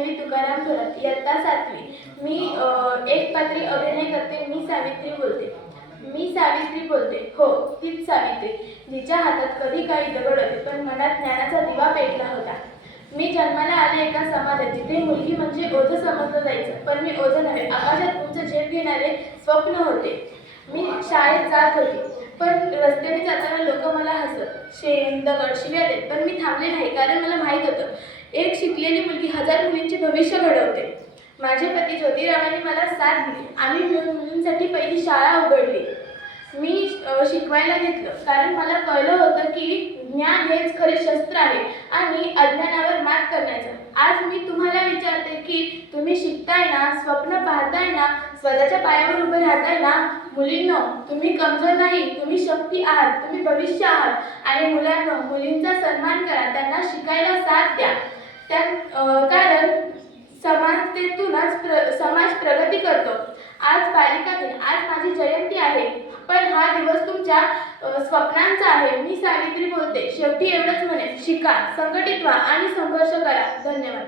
मी तुकाराम थोरात, इयत्ता 7वी. मी एक पात्री अभिनय करते. मी सावित्री बोलते. मी सावित्री बोलते. हो, तीच सावित्री, जिच्या हातात कधी काही दगड होते पण मनात ज्ञानाचा दिवा पेटला होता. मी जन्माला आले एका समाजात जिथे मुलगी म्हणजे ओझं समजलं जायचं, पण मी ओझं नव्हे, आकाशात उंच झेप घेणारे स्वप्न होते. मी शाळेत जात होते, पण रस्त्याने जाताना लोक मला हसत, शेण, दगड, शिव्या देत, पण मी थांबले नाही, कारण मला माहीत होतं एक शिकलेली मुलगी हजार मुलींचे भविष्य घडवते. माझे पती ज्योतिरावांनी मला साथ दिली. आम्ही मिळून मुलींसाठी पहिली शाळा उघडली. मी शिकवायला घेतलं, कारण मला कळलं होतं की ज्ञान हेच खरे शस्त्र आहे आणि अज्ञानावर मात करण्याचं. आज मी तुम्हाला विचारते की तुम्ही शिकताय ना, स्वप्न पाहताय ना, स्वतःच्या पायावर उभे राहताय ना? मुलींनो, तुम्ही कमजोर नाही, तुम्ही शक्ती आहात, तुम्ही भविष्य आहात. आणि मुलांनो, मुलींचा सन्मान करा, त्यांना शिकायला साथ द्या. कारण समानतेतूनच समाज प्रगती करतो. आज बालिका दिन, आज माझी जयंती आहे, पण हा दिवस तुमच्या स्वप्नांचा आहे. मी सावित्री बोलते. शेवटी एवढंच म्हणेन, शिका, संघटित व्हा आणि संघर्ष करा. धन्यवाद.